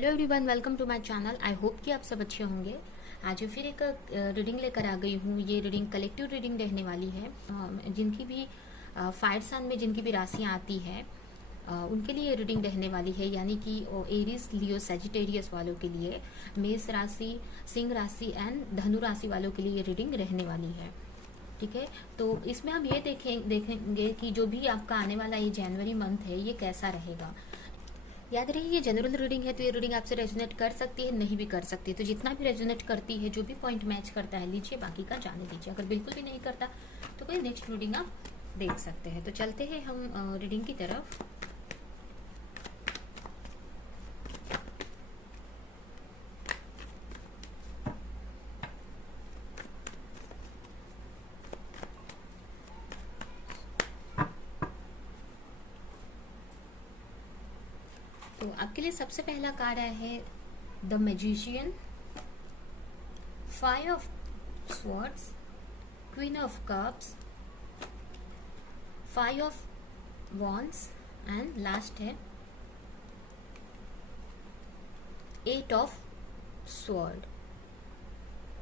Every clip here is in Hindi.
Hello everyone, welcome to my channel. I hope कि आप सब अच्छे होंगे। आज फिर एक रीडिंग लेकर आ गई हूँ। ये रीडिंग कलेक्टिव रीडिंग रहने वाली है। जिनकी भी फायर साइन में जिनकी भी राशियाँ आती है उनके लिए ये रीडिंग रहने वाली है, यानी कि एरीज, लियो, सेजिटेरियस वालों के लिए, मेष राशि, सिंह राशि एंड धनु राशि वालों के लिए ये रीडिंग रहने वाली है। ठीक है, तो इसमें हम ये देखेंगे कि जो भी आपका आने वाला ये जनवरी मंथ है ये कैसा रहेगा। याद रही, ये जनरल रीडिंग है, तो ये रीडिंग आपसे रेजोनेट कर सकती है, नहीं भी कर सकती है। तो जितना भी रेजोनेट करती है, जो भी पॉइंट मैच करता है लीजिए, बाकी का जाने दीजिए। अगर बिल्कुल भी नहीं करता तो कोई नेक्स्ट रीडिंग आप देख सकते हैं। तो चलते हैं हम रीडिंग की तरफ। तो आपके लिए सबसे पहला कार्ड आया है the magician, five of swords, queen of cups, five of wands and last है eight of sword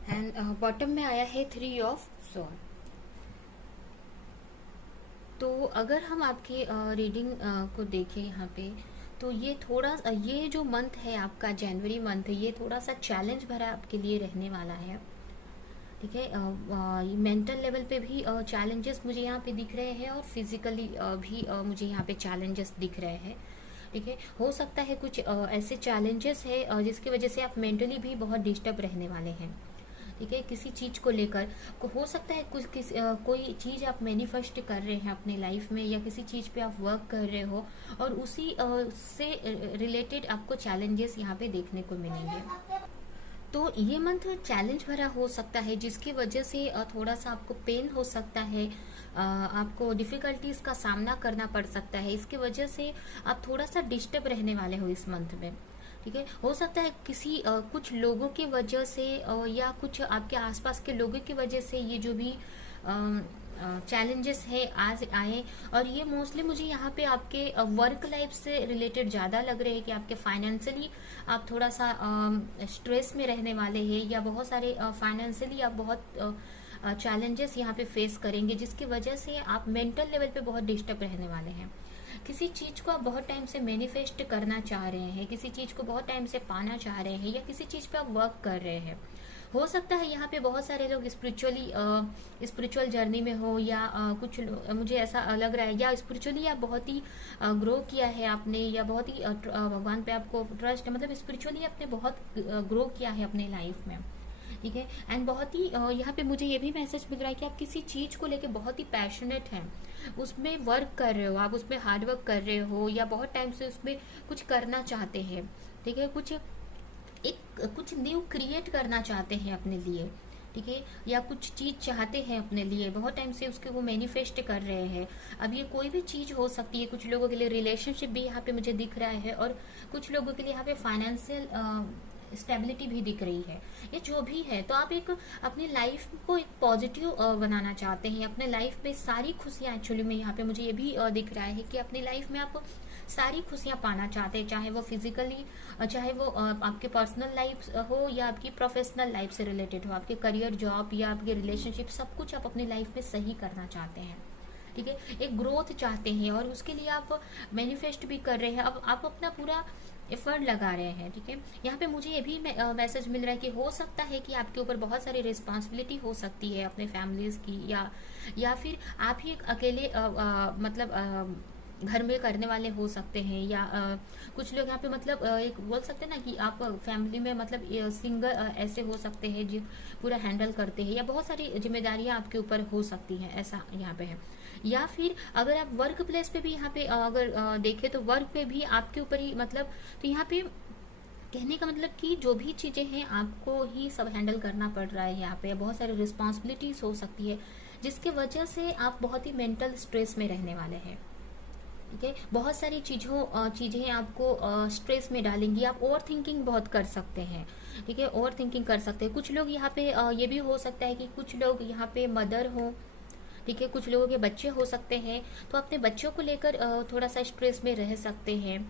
and bottom में आया है थ्री ऑफ स्वॉर्ड। तो अगर हम आपके रीडिंग को देखें यहाँ पे, तो ये थोड़ा ये जो मंथ है आपका जनवरी मंथ है, ये थोड़ा सा चैलेंज भरा आपके लिए रहने वाला है। ठीक है, मेंटल लेवल पे भी चैलेंजेस मुझे यहाँ पे दिख रहे हैं और फिजिकली भी मुझे यहाँ पे चैलेंजेस दिख रहे हैं। ठीक है, हो सकता है कुछ ऐसे चैलेंजेस है जिसकी वजह से आप मेंटली भी बहुत डिस्टर्ब रहने वाले हैं। ठीक है, किसी चीज को लेकर हो सकता है कोई चीज आप मैनिफेस्ट कर रहे हैं अपने लाइफ में, या किसी चीज पे आप वर्क कर रहे हो और उसी से रिलेटेड आपको चैलेंजेस यहाँ पे देखने को मिलेंगे। तो ये मंथ चैलेंज भरा हो सकता है, जिसकी वजह से थोड़ा सा आपको पेन हो सकता है, आपको डिफिकल्टीज का सामना करना पड़ सकता है। इसकी वजह से आप थोड़ा सा डिस्टर्ब रहने वाले हो इस मंथ में। ठीक है, हो सकता है किसी कुछ लोगों की वजह से या कुछ आपके आसपास के लोगों की वजह से ये जो भी चैलेंजेस है आज आए। और ये मोस्टली मुझे यहाँ पे आपके वर्क लाइफ से रिलेटेड ज़्यादा लग रहे हैं कि आपके फाइनेंशियली आप थोड़ा सा स्ट्रेस में रहने वाले हैं, या बहुत सारे फाइनेंशियली आप बहुत चैलेंजेस यहाँ पे फेस करेंगे, जिसकी वजह से आप मेंटल लेवल पे बहुत डिस्टर्ब रहने वाले हैं। किसी चीज को आप बहुत टाइम से मैनिफेस्ट करना चाह रहे हैं, किसी चीज को बहुत टाइम से पाना चाह रहे हैं, या किसी चीज पे आप वर्क कर रहे हैं। हो सकता है यहाँ पे बहुत सारे लोग स्पिरिचुअल जर्नी में हो, या कुछ मुझे ऐसा लग रहा है, या स्पिरिचुअली आप बहुत ही ग्रो किया है आपने, या बहुत ही भगवान पे आपको ट्रस्ट, मतलब स्पिरिचुअली आपने बहुत ग्रो किया है अपने लाइफ में। ठीक है, एंड बहुत ही यहाँ पे मुझे ये भी मैसेज मिल रहा है कि आप किसी चीज को लेके बहुत ही पैशनेट हैं, उसमें वर्क कर रहे हो, आप उसमें हार्ड वर्क कर रहे हो, या बहुत टाइम से उसमें कुछ करना चाहते हैं। ठीक है, कुछ न्यू क्रिएट करना चाहते हैं अपने लिए। ठीक है, या कुछ चीज चाहते हैं अपने लिए, बहुत टाइम से उसके वो मैनिफेस्ट कर रहे हैं। अब ये कोई भी चीज हो सकती है। कुछ लोगों के लिए रिलेशनशिप भी यहाँ पे मुझे दिख रहा है, और कुछ लोगों के लिए यहाँ पे फाइनेंशियल स्टेबिलिटी भी दिख रही है। ये जो भी है, तो आप एक अपनी लाइफ को एक पॉजिटिव बनाना चाहते हैं। अपने लाइफ में सारी खुशियां, एक्चुअली में यहाँ पे मुझे ये भी दिख रहा है कि अपनी लाइफ में आप सारी खुशियां पाना चाहते हैं, चाहे वो फिजिकली, चाहे वो आपके पर्सनल लाइफ हो या आपकी प्रोफेशनल लाइफ से रिलेटेड हो, आपके करियर, जॉब या आपके रिलेशनशिप, सब कुछ आप अपनी लाइफ में सही करना चाहते हैं। ठीक है, एक ग्रोथ चाहते हैं, और उसके लिए आप मैनिफेस्ट भी कर रहे हैं। अब आप अपना पूरा एफर्ट लगा रहे हैं। ठीक है, यहाँ पे मुझे ये भी मैसेज मिल रहा है कि हो सकता है कि आपके ऊपर बहुत सारी रिस्पॉन्सिबिलिटी हो सकती है अपने फैमिलीज की, या फिर आप ही एक अकेले मतलब घर में करने वाले हो सकते हैं, या कुछ लोग यहाँ पे मतलब एक बोल सकते हैं ना कि आप फैमिली में मतलब सिंगल ऐसे हो सकते हैं जो पूरा हैंडल करते हैं, या बहुत सारी जिम्मेदारियां आपके ऊपर हो सकती हैं, ऐसा यहाँ पे है। या फिर अगर आप वर्क प्लेस पे भी यहाँ पे अगर देखें, तो वर्क पे भी आपके ऊपर ही मतलब, तो यहाँ पे कहने का मतलब कि जो भी चीजें हैं आपको ही सब हैंडल करना पड़ रहा है। यहाँ पे बहुत सारी रिस्पॉन्सिबिलिटीज हो सकती है, जिसके वजह से आप बहुत ही मेंटल स्ट्रेस में रहने वाले हैं। ठीक है, बहुत सारी चीजें आपको स्ट्रेस में डालेंगी। आप ओवर थिंकिंग बहुत कर सकते हैं। ठीक है, ओवर थिंकिंग कर सकते हैं। कुछ लोग यहाँ पे ये भी हो सकता है कि कुछ लोग यहाँ पे मदर हो। ठीक है, कुछ लोगों के बच्चे हो सकते हैं, तो अपने बच्चों को लेकर थोड़ा सा स्ट्रेस में रह सकते हैं।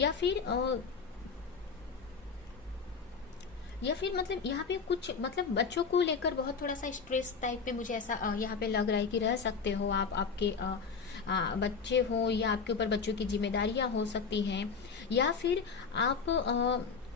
या फिर या फिर मतलब यहाँ पे कुछ मतलब बच्चों को लेकर बहुत थोड़ा सा स्ट्रेस टाइप पे मुझे ऐसा यहाँ पे लग रहा है कि रह सकते हो आप, आपके बच्चे हो या आपके ऊपर बच्चों की जिम्मेदारियां हो सकती हैं, या फिर आप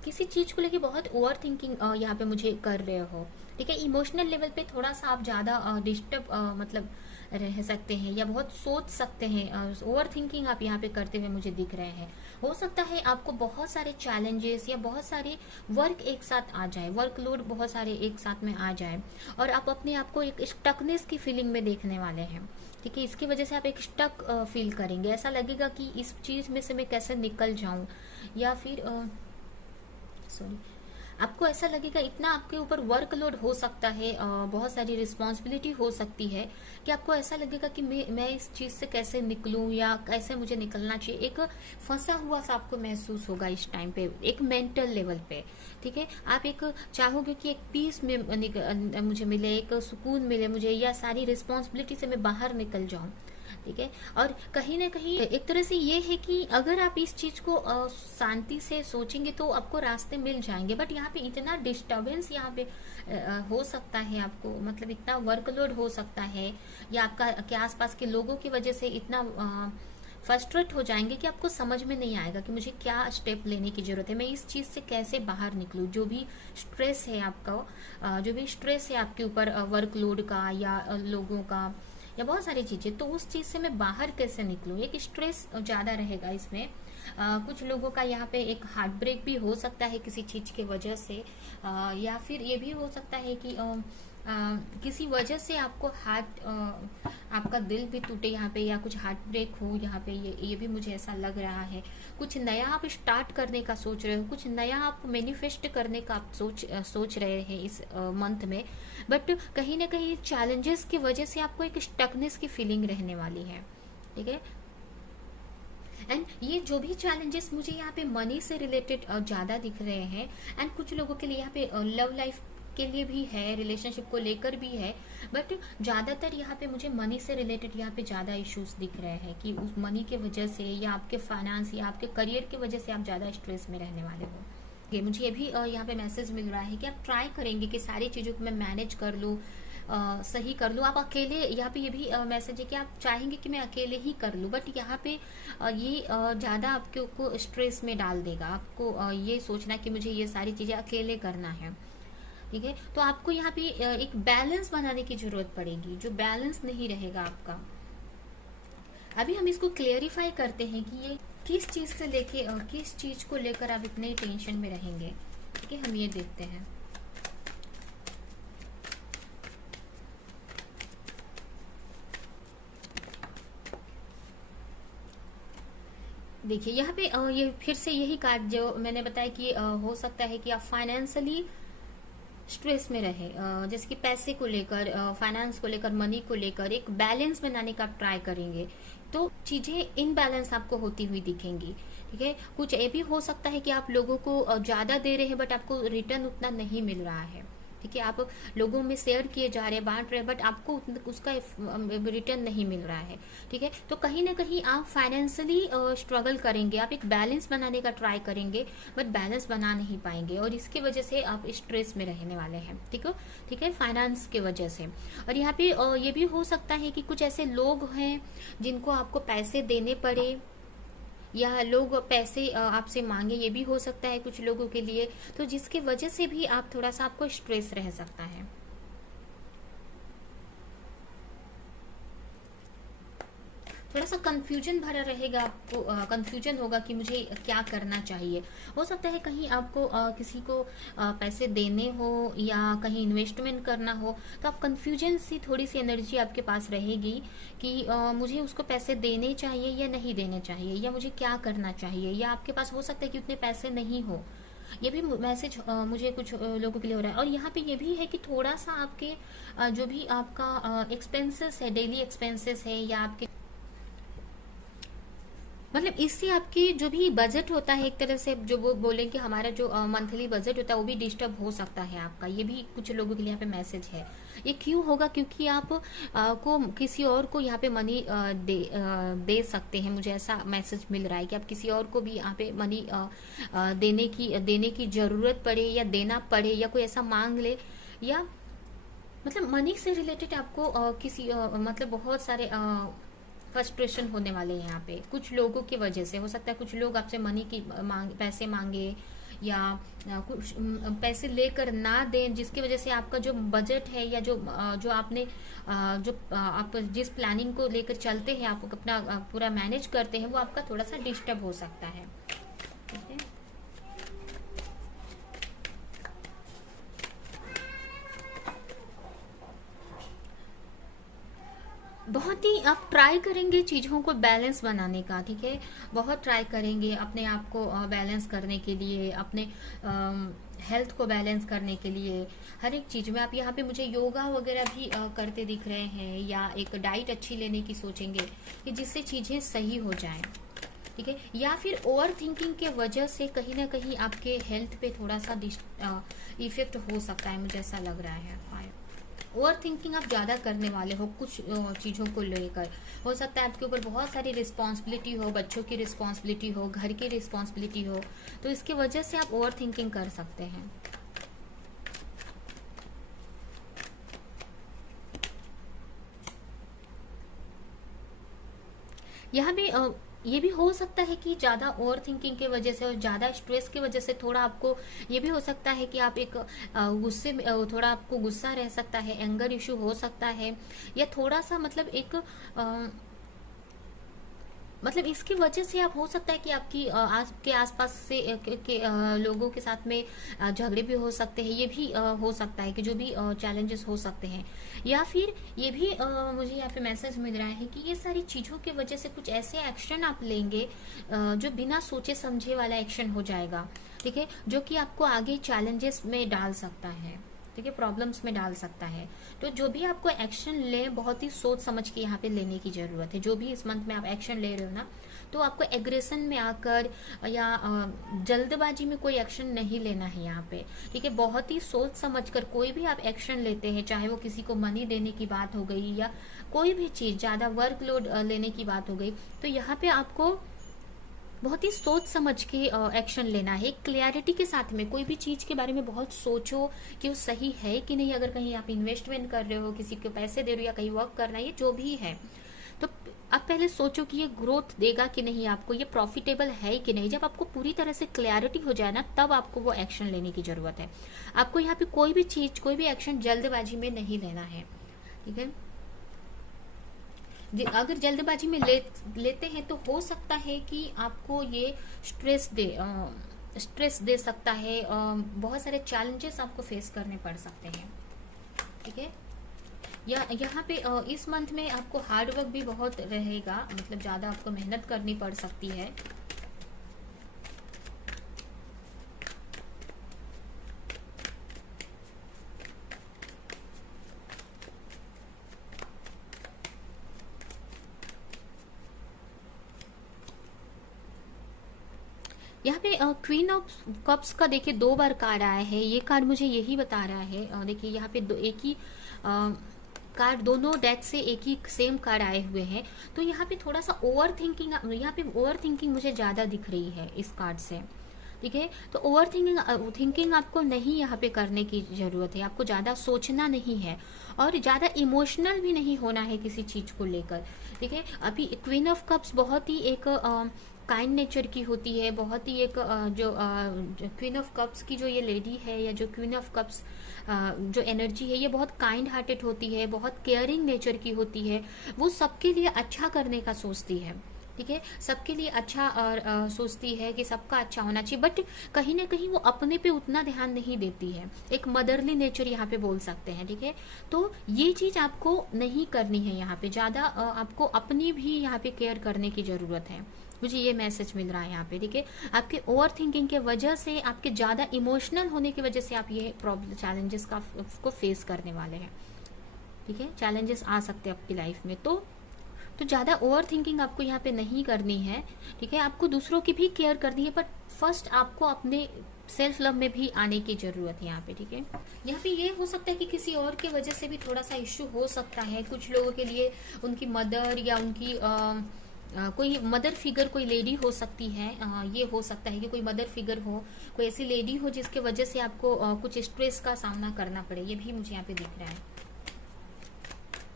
किसी चीज को लेके बहुत ओवर थिंकिंग यहाँ पे मुझे कर रहे हो। ठीक है, इमोशनल लेवल पे थोड़ा सा आप ज्यादा डिस्टर्ब मतलब रह सकते हैं, या बहुत सोच सकते हैं, ओवर थिंकिंग आप यहाँ पे करते हुए मुझे दिख रहे हैं। हो सकता है आपको बहुत सारे चैलेंजेस या बहुत सारे वर्क एक साथ आ जाए, वर्कलोड बहुत सारे एक साथ में आ जाए, और आप अपने आप को एक स्टकनेस की फीलिंग में देखने वाले हैं। ठीक है, इसकी वजह से आप एक स्टक फील करेंगे, ऐसा लगेगा कि इस चीज में से मैं कैसे निकल जाऊं, या फिर सॉरी, आपको ऐसा लगेगा इतना आपके ऊपर वर्कलोड हो सकता है, बहुत सारी रिस्पॉन्सिबिलिटी हो सकती है कि आपको ऐसा लगेगा कि मैं इस चीज से कैसे निकलूं या कैसे मुझे निकलना चाहिए। एक फंसा हुआ सा आपको महसूस होगा इस टाइम पे, एक मेंटल लेवल पे। ठीक है, आप एक चाहोगे कि एक पीस में मुझे मिले, एक सुकून मिले मुझे, या सारी रिस्पॉन्सिबिलिटी से मैं बाहर निकल जाऊं। ठीक है, और कहीं ना कहीं एक तरह से ये है कि अगर आप इस चीज को शांति से सोचेंगे तो आपको रास्ते मिल जाएंगे, बट यहाँ पे इतना डिस्टरबेंस यहाँ पे हो सकता है आपको, मतलब इतना वर्कलोड हो सकता है, या आपका के आसपास के लोगों की वजह से इतना फ्रस्ट्रेट हो जाएंगे कि आपको समझ में नहीं आएगा कि मुझे क्या स्टेप लेने की जरूरत है, मैं इस चीज से कैसे बाहर निकलूं। जो भी स्ट्रेस है आपका, जो भी स्ट्रेस है आपके ऊपर वर्कलोड का या लोगों का या बहुत सारी चीजें, तो उस चीज से मैं बाहर कैसे निकलूं, एक स्ट्रेस ज्यादा रहेगा इसमें। कुछ लोगों का यहाँ पे एक हार्ट ब्रेक भी हो सकता है किसी चीज के वजह से, या फिर ये भी हो सकता है कि किसी वजह से आपको आपका दिल भी टूटे यहाँ पे, या कुछ हार्ट ब्रेक हो यहाँ पे, ये भी मुझे ऐसा लग रहा है। कुछ नया आप स्टार्ट करने का सोच रहे हो, कुछ नया आप मैनिफेस्ट करने का आप सोच रहे हैं इस मंथ में, बट कहीं ना कहीं चैलेंजेस की वजह से आपको एक स्टकनेस की फीलिंग रहने वाली है। ठीक है, एंड ये जो भी चैलेंजेस मुझे यहाँ पे मनी से रिलेटेड ज्यादा दिख रहे हैं, एंड कुछ लोगों के लिए यहाँ पे लव लाइफ के लिए भी है, रिलेशनशिप को लेकर भी है, बट ज्यादातर यहाँ पे मुझे मनी से रिलेटेड यहाँ पे ज्यादा इश्यूज दिख रहे हैं कि उस मनी के वजह से या आपके फाइनेंस या आपके करियर की वजह से आप ज्यादा स्ट्रेस में रहने वाले हो। मुझे ये भी यहाँ पे मैसेज मिल रहा है कि आप ट्राई करेंगे कि सारी चीजों को मैं मैनेज कर लूँ, सही कर लूँ। आप अकेले, यहाँ पे ये भी मैसेज है कि आप चाहेंगे कि मैं अकेले ही कर लूँ, बट यहाँ पे ये ज्यादा आपको स्ट्रेस में डाल देगा, आपको ये सोचना कि मुझे ये सारी चीजें अकेले करना है। ठीक है, तो आपको यहाँ पे एक बैलेंस बनाने की जरूरत पड़ेगी, जो बैलेंस नहीं रहेगा आपका। अभी हम इसको क्लियरिफाई करते हैं कि ये किस चीज से लेके किस चीज को लेकर आप इतने टेंशन में रहेंगे। ठीक है, हम ये देखते हैं। देखिए यहाँ पे ये फिर से यही कार्ड जो मैंने बताया कि हो सकता है कि आप फाइनेंशियली स्ट्रेस में रहे, जैसे कि पैसे को लेकर, फाइनेंस को लेकर, मनी को लेकर एक बैलेंस बनाने का आप ट्राई करेंगे तो चीजें इनबैलेंस आपको होती हुई दिखेंगी। ठीक है, कुछ ये भी हो सकता है कि आप लोगों को ज्यादा दे रहे हैं बट आपको रिटर्न उतना नहीं मिल रहा है। ठीक है, आप लोगों में शेयर किए जा रहे हैं, बांट रहे हैं, बट आपको उसका रिटर्न नहीं मिल रहा है। ठीक है, तो कहीं ना कहीं आप फाइनेंशियली स्ट्रगल करेंगे, आप एक बैलेंस बनाने का ट्राई करेंगे बट बैलेंस बना नहीं पाएंगे, और इसकी वजह से आप स्ट्रेस में रहने वाले हैं। ठीक है, फाइनेंस की वजह से। और यहाँ पे ये भी हो सकता है कि कुछ ऐसे लोग हैं जिनको आपको पैसे देने पड़े, या लोग पैसे आपसे मांगे, ये भी हो सकता है कुछ लोगों के लिए, तो जिसकी वजह से भी आप थोड़ा सा आपको स्ट्रेस रह सकता है। थोड़ा सा कंफ्यूजन भरा रहेगा, आपको कंफ्यूजन होगा कि मुझे क्या करना चाहिए। हो सकता है कहीं आपको किसी को पैसे देने हो या कहीं इन्वेस्टमेंट करना हो, तो आप कंफ्यूजन सी थोड़ी सी एनर्जी आपके पास रहेगी कि मुझे उसको पैसे देने चाहिए या नहीं देने चाहिए, या मुझे क्या करना चाहिए, या आपके पास हो सकता है कि उतने पैसे नहीं हो। ये भी मैसेज मुझे कुछ लोगों के लिए हो रहा है। और यहाँ पे ये भी है कि थोड़ा सा आपके जो भी आपका एक्सपेंसेस है, डेली एक्सपेंसेस है, या आपके मतलब इससे आपकी जो भी बजट होता है, एक तरह से जो वो बोले कि हमारा जो मंथली बजट होता है वो भी डिस्टर्ब हो सकता है आपका। ये भी कुछ लोगों के लिए यहाँ पे मैसेज है। ये क्यों होगा? क्योंकि आप को किसी और को यहाँ पे मनी दे सकते हैं। मुझे ऐसा मैसेज मिल रहा है कि आप किसी और को भी यहाँ पे मनी देने की जरूरत पड़े या देना पड़े, या कोई ऐसा मांग ले, या मतलब मनी से रिलेटेड आपको मतलब बहुत सारे फ्रस्ट्रेशन होने वाले हैं यहाँ पे कुछ लोगों की वजह से। हो सकता है कुछ लोग आपसे मनी की पैसे मांगे, या कुछ पैसे लेकर ना दें, जिसकी वजह से आपका जो बजट है, या जो आपने आप जिस प्लानिंग को लेकर चलते हैं, आप अपना पूरा मैनेज करते हैं, वो आपका थोड़ा सा डिस्टर्ब हो सकता है। ठीक है, बहुत ही आप ट्राई करेंगे चीज़ों को बैलेंस बनाने का। ठीक है, बहुत ट्राई करेंगे अपने आप को बैलेंस करने के लिए, अपने हेल्थ को बैलेंस करने के लिए, हर एक चीज़ में। आप यहाँ पे मुझे योगा वगैरह भी करते दिख रहे हैं, या एक डाइट अच्छी लेने की सोचेंगे कि जिससे चीज़ें सही हो जाएं। ठीक है, या फिर ओवर थिंकिंग के वजह से कहीं ना कहीं आपके हेल्थ पे थोड़ा सा इफेक्ट हो सकता है, मुझे ऐसा लग रहा है। ओवर थिंकिंग आप ज़्यादा करने वाले हो कुछ चीज़ों को लेकर। हो सकता है आपके ऊपर बहुत सारी रिस्पॉन्सिबिलिटी हो, बच्चों की रिस्पॉन्सिबिलिटी हो, घर की रिस्पॉन्सिबिलिटी हो, तो इसकी वजह से आप ओवर थिंकिंग कर सकते हैं। यहाँ भी ये भी हो सकता है कि ज़्यादा ओवर थिंकिंग की वजह से और ज़्यादा स्ट्रेस की वजह से थोड़ा आपको ये भी हो सकता है कि आप एक गुस्से में थोड़ा आपको गुस्सा रह सकता है, एंगर इशू हो सकता है, या थोड़ा सा मतलब एक मतलब इसकी वजह से आप हो सकता है कि आपकी आपके आसपास से लोगों के साथ में झगड़े भी हो सकते हैं। ये भी हो सकता है कि जो भी चैलेंजेस हो सकते हैं, या फिर ये भी मुझे यहाँ पे मैसेज मिल रहा है कि ये सारी चीज़ों की वजह से कुछ ऐसे एक्शन आप लेंगे जो बिना सोचे समझे वाला एक्शन हो जाएगा। ठीक है, जो कि आपको आगे चैलेंजेस में डाल सकता है। ठीक है, प्रॉब्लम्स में डाल सकता है। तो जो भी आपको एक्शन ले, बहुत ही सोच समझ के यहाँ पे लेने की जरूरत है। जो भी इस मंथ में आप एक्शन ले रहे हो ना, तो आपको एग्रेशन में आकर या जल्दबाजी में कोई एक्शन नहीं लेना है यहाँ पे। ठीक है, बहुत ही सोच समझ कर कोई भी आप एक्शन लेते हैं, चाहे वो किसी को मनी देने की बात हो गई, या कोई भी चीज ज्यादा वर्कलोड लेने की बात हो गई, तो यहाँ पे आपको बहुत ही सोच समझ के एक्शन लेना है। क्लियरिटी के साथ में कोई भी चीज के बारे में बहुत सोचो कि वो सही है कि नहीं। अगर कहीं आप इन्वेस्टमेंट कर रहे हो, किसी को पैसे दे रहे हो, या कहीं वर्क करना है, ये जो भी है, तो आप पहले सोचो कि ये ग्रोथ देगा कि नहीं, आपको ये प्रॉफिटेबल है कि नहीं। जब आपको पूरी तरह से क्लैरिटी हो जाए ना, तब आपको वो एक्शन लेने की जरूरत है। आपको यहाँ पे कोई भी चीज, कोई भी एक्शन जल्दबाजी में नहीं लेना है। ठीक है, अगर जल्दबाजी में लेते हैं तो हो सकता है कि आपको ये स्ट्रेस दे सकता है, बहुत सारे चैलेंजेस आपको फेस करने पड़ सकते हैं। ठीक है, यहाँ पे इस मंथ में आपको हार्ड वर्क भी बहुत रहेगा, मतलब ज़्यादा आपको मेहनत करनी पड़ सकती है। यहाँ पे क्वीन ऑफ कप्स का देखिए 2 बार कार्ड आया है। ये कार्ड मुझे यही बता रहा है, देखिए यहाँ पे एक ही कार्ड, दोनों डेक से एक ही सेम कार्ड आए हुए हैं। तो यहाँ पे थोड़ा सा ओवर थिंकिंग, यहाँ पे ओवर थिंकिंग मुझे ज्यादा दिख रही है इस कार्ड से। ठीक है, तो ओवर थिंकिंग आपको नहीं यहाँ पे करने की जरूरत है। आपको ज्यादा सोचना नहीं है, और ज्यादा इमोशनल भी नहीं होना है किसी चीज को लेकर। ठीक है, अभी क्वीन ऑफ कप्स बहुत ही एक काइंड नेचर की होती है, बहुत ही एक जो क्वीन ऑफ कप्स की जो ये लेडी है, या जो क्वीन ऑफ कप्स जो एनर्जी है, ये बहुत काइंड हार्टेड होती है, बहुत केयरिंग नेचर की होती है। वो सबके लिए अच्छा करने का सोचती है। ठीक है, सबके लिए अच्छा और सोचती है कि सबका अच्छा होना चाहिए, बट कहीं ना कहीं वो अपने पे उतना ध्यान नहीं देती है। एक मदरली नेचर यहाँ पे बोल सकते हैं। ठीक है, तो ये चीज आपको नहीं करनी है। यहाँ पे ज्यादा आपको अपनी भी यहाँ पे केयर करने की जरूरत है। मुझे ये मैसेज मिल रहा है यहाँ पे। ठीक है, आपके ओवर थिंकिंग के वजह से, आपके ज्यादा इमोशनल होने की वजह से आप ये प्रॉब्लम चैलेंजेस को फेस करने वाले हैं। ठीक है, चैलेंजेस आ सकते हैं आपकी लाइफ में। तो तो ज़्यादा ओवर थिंकिंग आपको यहाँ पे नहीं करनी है, ठीक है। आपको दूसरों की भी केयर करनी है, बट फर्स्ट आपको अपने सेल्फ लव में भी आने की जरूरत है यहाँ पे, ठीक है। यहाँ पे ये हो सकता है कि किसी और के वजह से भी थोड़ा सा इश्यू हो सकता है। कुछ लोगों के लिए उनकी मदर या उनकी कोई मदर फिगर, कोई लेडी हो सकती है। ये हो सकता है कि कोई मदर फिगर हो, कोई ऐसी लेडी हो जिसके वजह से आपको कुछ स्ट्रेस का सामना करना पड़े, ये भी मुझे यहाँ पे दिख रहा है।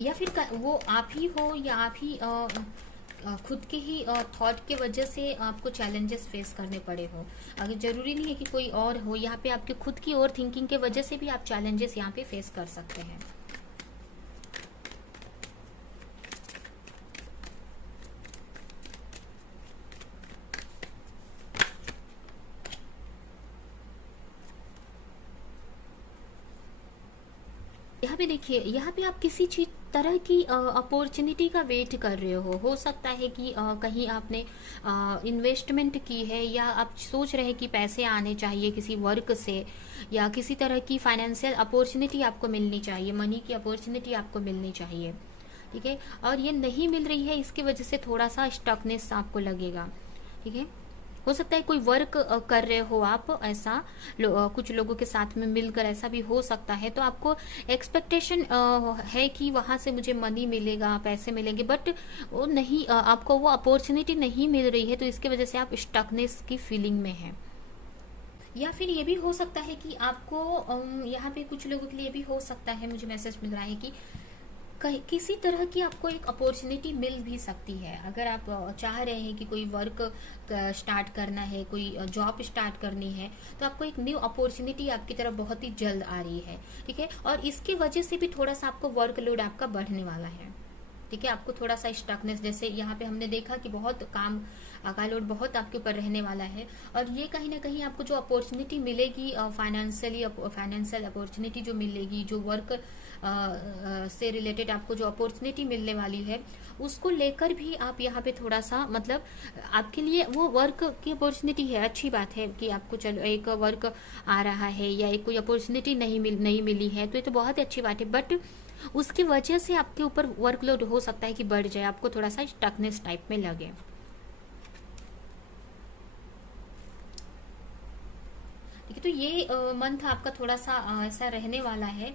या फिर वो आप ही हो, या आप ही खुद के ही थॉट के वजह से आपको चैलेंजेस फेस करने पड़े हो। अगर जरूरी नहीं है कि कोई और हो, यहाँ पे आपके खुद की ओवर थिंकिंग के वजह से भी आप चैलेंजेस यहाँ पे फेस कर सकते हैं। यहाँ पे देखिए, यहाँ पे आप किसी चीज तरह की अपॉर्चुनिटी का वेट कर रहे हो सकता है कि कहीं आपने इन्वेस्टमेंट की है, या आप सोच रहे हैं कि पैसे आने चाहिए किसी वर्क से, या किसी तरह की फाइनेंशियल अपॉर्चुनिटी आपको मिलनी चाहिए, मनी की अपॉर्चुनिटी आपको मिलनी चाहिए, ठीक है। और ये नहीं मिल रही है, इसकी वजह से थोड़ा सा स्टकनेस आपको लगेगा, ठीक है। हो सकता है कोई वर्क कर रहे हो आप, ऐसा कुछ लोगों के साथ में मिलकर ऐसा भी हो सकता है। तो आपको एक्सपेक्टेशन है कि वहां से मुझे मनी मिलेगा, पैसे मिलेंगे, बट वो नहीं, आपको वो अपॉर्चुनिटी नहीं मिल रही है, तो इसकी वजह से आप स्टकनेस की फीलिंग में हैं। या फिर ये भी हो सकता है कि आपको यहाँ पे कुछ लोगों के लिए भी हो सकता है, मुझे मैसेज मिल रहा है कि किसी तरह की आपको एक अपॉर्चुनिटी मिल भी सकती है। अगर आप चाह रहे हैं कि कोई वर्क स्टार्ट करना है, कोई जॉब स्टार्ट करनी है, तो आपको एक न्यू अपॉर्चुनिटी आपकी तरफ बहुत ही जल्द आ रही है, ठीक है। और इसकी वजह से भी थोड़ा सा आपको वर्कलोड आपका बढ़ने वाला है, ठीक है। आपको थोड़ा सा स्टकनेस, जैसे यहाँ पे हमने देखा कि बहुत काम का लोड बहुत आपके ऊपर रहने वाला है, और ये कहीं ना कहीं आपको जो अपॉर्चुनिटी मिलेगी, फाइनेंशियल अपॉर्चुनिटी जो मिलेगी, जो वर्क से रिलेटेड आपको जो अपॉर्चुनिटी मिलने वाली है, उसको लेकर भी आप यहाँ पे थोड़ा सा, मतलब आपके लिए वो वर्क की अपॉर्चुनिटी है, अच्छी बात है कि आपको चलो एक वर्क आ रहा है, या एक कोई अपॉर्चुनिटी नहीं मिली है, तो ये तो बहुत अच्छी बात है। बट उसकी वजह से आपके ऊपर वर्कलोड हो सकता है कि बढ़ जाए, आपको थोड़ा सा स्टकनेस टाइप में लगे, ठीक है। तो ये मंथ आपका थोड़ा सा ऐसा रहने वाला है।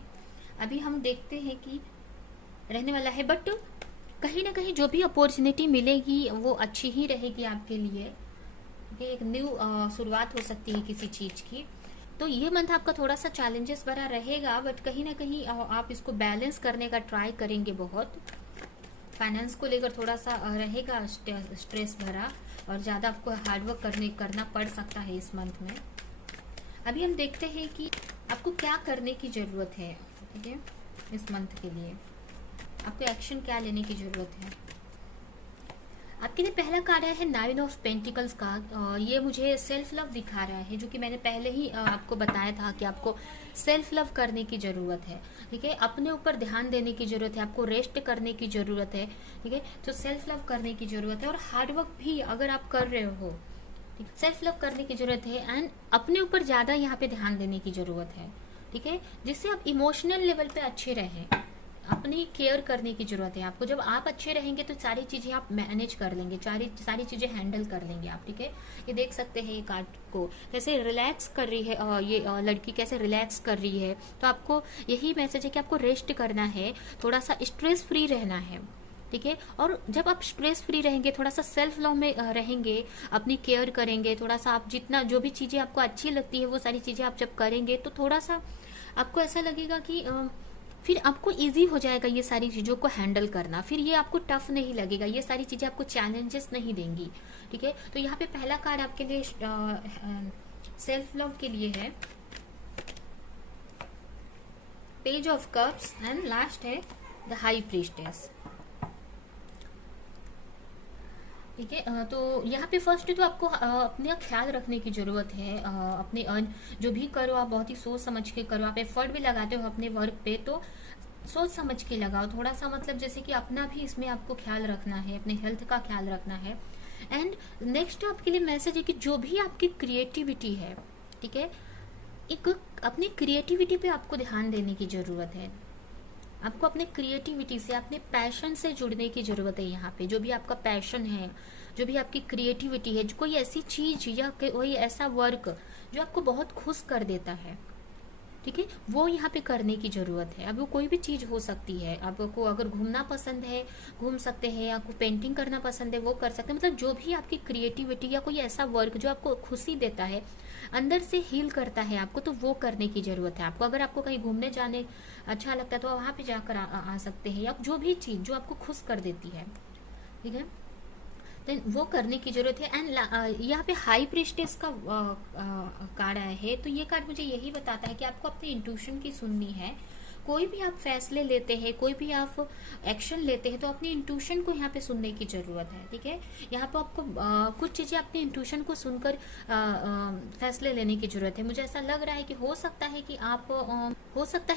अभी हम देखते हैं कि रहने वाला है, बट कहीं ना कहीं जो भी अपॉर्चुनिटी मिलेगी वो अच्छी ही रहेगी आपके लिए, एक न्यू शुरुआत हो सकती है किसी चीज की। तो ये मंथ आपका थोड़ा सा चैलेंजेस भरा रहेगा, बट कहीं ना कहीं आप इसको बैलेंस करने का ट्राई करेंगे बहुत। फाइनेंस को लेकर थोड़ा सा रहेगा स्ट्रेस भरा, और ज़्यादा आपको हार्डवर्क करना पड़ सकता है इस मंथ में। अभी हम देखते हैं कि आपको क्या करने की ज़रूरत है, ठीक है। इस मंथ के लिए आपको एक्शन क्या लेने की ज़रूरत है। आपके लिए पहला कार्ड है 9 ऑफ पेंटिकल्स का। ये मुझे सेल्फ लव दिखा रहा है, जो कि मैंने पहले ही आपको बताया था कि आपको सेल्फ लव करने की ज़रूरत है, ठीक है। अपने ऊपर ध्यान देने की ज़रूरत है, आपको रेस्ट करने की ज़रूरत है, ठीक है। तो सेल्फ लव करने की ज़रूरत है, और हार्डवर्क भी अगर आप कर रहे हो, सेल्फ लव करने की ज़रूरत है, एंड अपने ऊपर ज़्यादा यहाँ पे ध्यान देने की ज़रूरत है, ठीक है। जिससे आप इमोशनल लेवल पे अच्छे रहें, अपनी केयर करने की जरूरत है आपको। जब आप अच्छे रहेंगे तो सारी चीजें आप मैनेज कर लेंगे, सारी चीजें हैंडल कर लेंगे आप, ठीक है। ये देख सकते हैं ये कार्ड को कैसे रिलैक्स कर रही है, ये लड़की कैसे रिलैक्स कर रही है। तो आपको यही मैसेज है कि आपको रेस्ट करना है, थोड़ा सा स्ट्रेस फ्री रहना है, ठीक है। और जब आप स्ट्रेस फ्री रहेंगे, थोड़ा सा सेल्फ लव में रहेंगे, अपनी केयर करेंगे, थोड़ा सा आप जितना जो भी चीजें आपको अच्छी लगती है वो सारी चीजें आप जब करेंगे, तो थोड़ा सा आपको ऐसा लगेगा कि फिर आपको इजी हो जाएगा ये सारी चीज़ों को हैंडल करना। फिर ये आपको टफ नहीं लगेगा, ये सारी चीज़ें आपको चैलेंजेस नहीं देंगी, ठीक है। तो यहाँ पे पहला कार्ड आपके लिए सेल्फ लव के लिए है page of cups, and last है द हाई प्रीस्टेस, ठीक है। तो यहाँ पे फर्स्ट तो आपको अपना ख्याल रखने की ज़रूरत है। अपने जो भी करो आप बहुत ही सोच समझ के करो। आप एफर्ट भी लगाते हो अपने वर्क पे, तो सोच समझ के लगाओ थोड़ा सा, मतलब जैसे कि अपना भी इसमें आपको ख्याल रखना है, अपने हेल्थ का ख्याल रखना है। एंड नेक्स्ट आपके लिए मैसेज है कि जो भी आपकी क्रिएटिविटी है, ठीक है, एक अपनी क्रिएटिविटी पे आपको ध्यान देने की ज़रूरत है। आपको अपने क्रिएटिविटी से, अपने पैशन से जुड़ने की जरूरत है। यहाँ पे जो भी आपका पैशन है, जो भी आपकी क्रिएटिविटी है, कोई ऐसी चीज या कोई ऐसा वर्क जो आपको बहुत खुश कर देता है, ठीक है, वो यहाँ पे करने की जरूरत है। अब वो कोई भी चीज हो सकती है। आपको अगर घूमना पसंद है, घूम सकते हैं, आपको पेंटिंग करना पसंद है, वो कर सकते हैं। मतलब जो भी आपकी क्रिएटिविटी या कोई ऐसा वर्क जो आपको खुशी देता है, अंदर से हील करता है आपको, तो वो करने की जरूरत है आपको। अगर आपको कहीं घूमने जाने अच्छा लगता है तो वहां पे जाकर आ सकते हैं, या जो भी चीज जो आपको खुश कर देती है, ठीक है, देन वो करने की जरूरत है। एंड यहाँ पे हाई प्रीस्टेस का कार्ड आया है, तो ये कार्ड मुझे यही बताता है कि आपको अपनी इंट्यूशन की सुननी है। कोई भी आप फैसले लेते हैं, कोई भी आप एक्शन लेते हैं, तो अपनी इंट्यूशन को यहाँ पे सुनने की जरूरत है, ठीक है। यहाँ पे आपको कुछ चीजें अपनी इंट्यूशन को सुनकर फैसले लेने की जरूरत है। मुझे ऐसा लग रहा है कि हो सकता है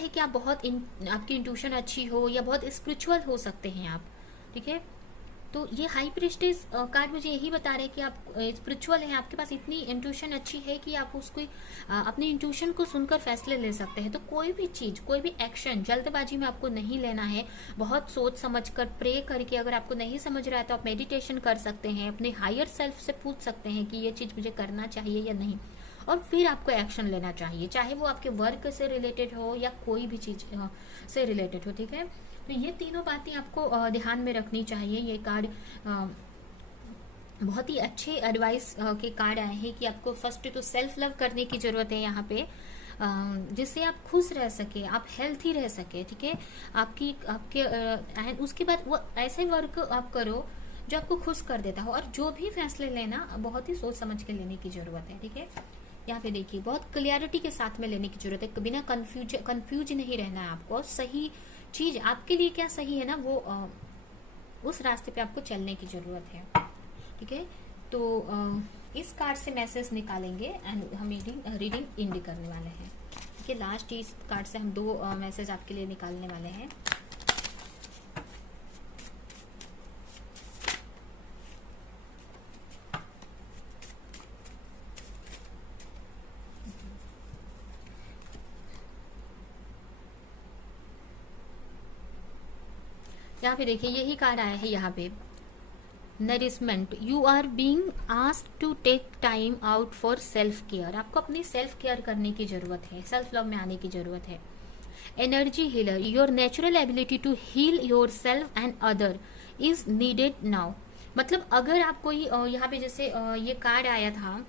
कि आप बहुत आपकी इंट्यूशन अच्छी हो, या बहुत स्पिरिचुअल हो सकते हैं आप, ठीक है। तो ये हाई प्रीस्टेस कार्ड मुझे यही बता रहे हैं कि आप स्पिरिचुअल हैं, आपके पास इतनी इंट्यूशन अच्छी है कि आप उसको अपनी इंट्यूशन को सुनकर फैसले ले सकते हैं। तो कोई भी चीज, कोई भी एक्शन जल्दबाजी में आपको नहीं लेना है। बहुत सोच समझ कर, प्रे करके, अगर आपको नहीं समझ रहा है तो आप मेडिटेशन कर सकते हैं, अपने हायर सेल्फ से पूछ सकते हैं कि ये चीज मुझे करना चाहिए या नहीं, और फिर आपको एक्शन लेना चाहिए, चाहे वो आपके वर्क से रिलेटेड हो या कोई भी चीज से रिलेटेड हो, ठीक है। तो ये तीनों बातें आपको ध्यान में रखनी चाहिए। ये कार्ड बहुत ही अच्छे एडवाइस के कार्ड आए हैं कि आपको फर्स्ट तो सेल्फ लव करने की जरूरत है यहाँ पे, जिससे आप खुश रह सके, आप हेल्थी रह सके, ठीक है। आपके उसके बाद वो ऐसे वर्क आप करो जो आपको खुश कर देता हो, और जो भी फैसले लेना बहुत ही सोच समझ के लेने की जरूरत है, ठीक है। यहाँ पे देखिए बहुत क्लियरिटी के साथ में लेने की जरूरत है, बिना कंफ्यूज नहीं रहना है आपको, और सही चीज आपके लिए क्या सही है ना, वो उस रास्ते पे आपको चलने की जरूरत है, ठीक है। तो इस कार्ड से मैसेज निकालेंगे एंड हम रीडिंग एंड करने वाले हैं, ठीक है। लास्ट इस कार्ड से हम 2 मैसेज आपके लिए निकालने वाले हैं। यहाँ पे देखिए यही कार्ड आया है यहाँ पे, nourishment. You are being asked to take time out for self care. आपको अपनी सेल्फ केयर करने की जरूरत है, सेल्फ लव में आने की जरूरत है। Energy healer, your natural ability to heal yourself and other is needed now. मतलब अगर आप कोई यहाँ पे जैसे ये कार्ड आया था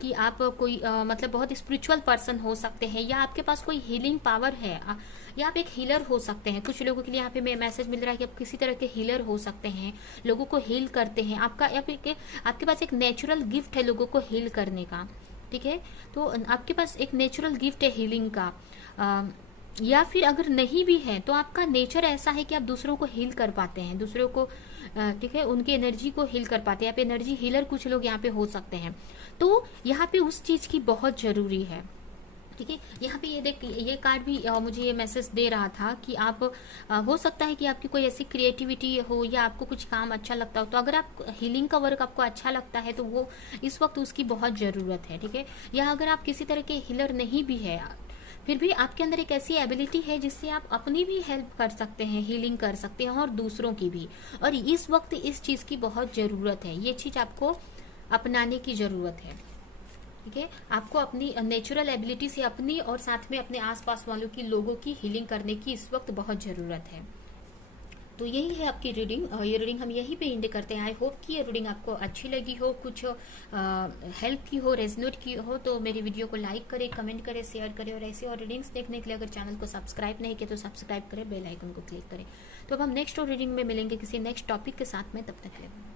कि आप कोई मतलब बहुत स्पिरिचुअल पर्सन हो सकते हैं, या आपके पास कोई हीलिंग पावर है, या आप एक हीलर हो सकते हैं। कुछ लोगों के लिए यहाँ पे मैसेज मिल रहा है कि आप किसी तरह के हीलर हो सकते हैं, लोगों को हील करते हैं। आपके पास एक नेचुरल गिफ्ट है लोगों को हील करने का, ठीक है। तो आपके पास एक नेचुरल गिफ्ट है हीलिंग का, या फिर अगर नहीं भी है तो आपका नेचर ऐसा है कि आप दूसरों को हील कर पाते हैं, दूसरों को, ठीक है, उनकी एनर्जी को हील कर पाते हैं। आप एनर्जी हीलर कुछ लोग यहाँ पे हो सकते हैं। तो यहाँ पे उस चीज की बहुत जरूरी है, ठीक है। यहाँ पे ये कार्ड भी मुझे ये मैसेज दे रहा था कि आप हो सकता है कि आपकी कोई ऐसी क्रिएटिविटी हो, या आपको कुछ काम अच्छा लगता हो, तो अगर आप हीलिंग का वर्क आपको अच्छा लगता है तो वो इस वक्त उसकी बहुत जरूरत है, ठीक है। या अगर आप किसी तरह के हीलर नहीं भी है, फिर भी आपके अंदर एक ऐसी एबिलिटी है जिससे आप अपनी भी हेल्प कर सकते हैं, हीलिंग कर सकते हैं, और दूसरों की भी। और इस वक्त इस चीज की बहुत जरूरत है, ये चीज आपको अपनाने की जरूरत है, ठीक है। आपको अपनी नेचुरल एबिलिटी से अपनी और साथ में अपने आसपास वालों की, लोगों की हीलिंग करने की इस वक्त बहुत जरूरत है। तो यही है आपकी रीडिंग। ये रीडिंग हम यहीं पे एंड करते हैं। आई होप कि ये रीडिंग आपको अच्छी लगी हो, कुछ हेल्प की हो, रेजोनेट की हो। तो मेरी वीडियो को लाइक करें, कमेंट करें, शेयर करें, और ऐसे और रीडिंग्स देखने के लिए अगर चैनल को सब्सक्राइब नहीं किया तो सब्सक्राइब करें, बेल आइकन को क्लिक करें। तो अब हम नेक्स्ट रीडिंग में मिलेंगे किसी नेक्स्ट टॉपिक के साथ में, तब तक के लिए।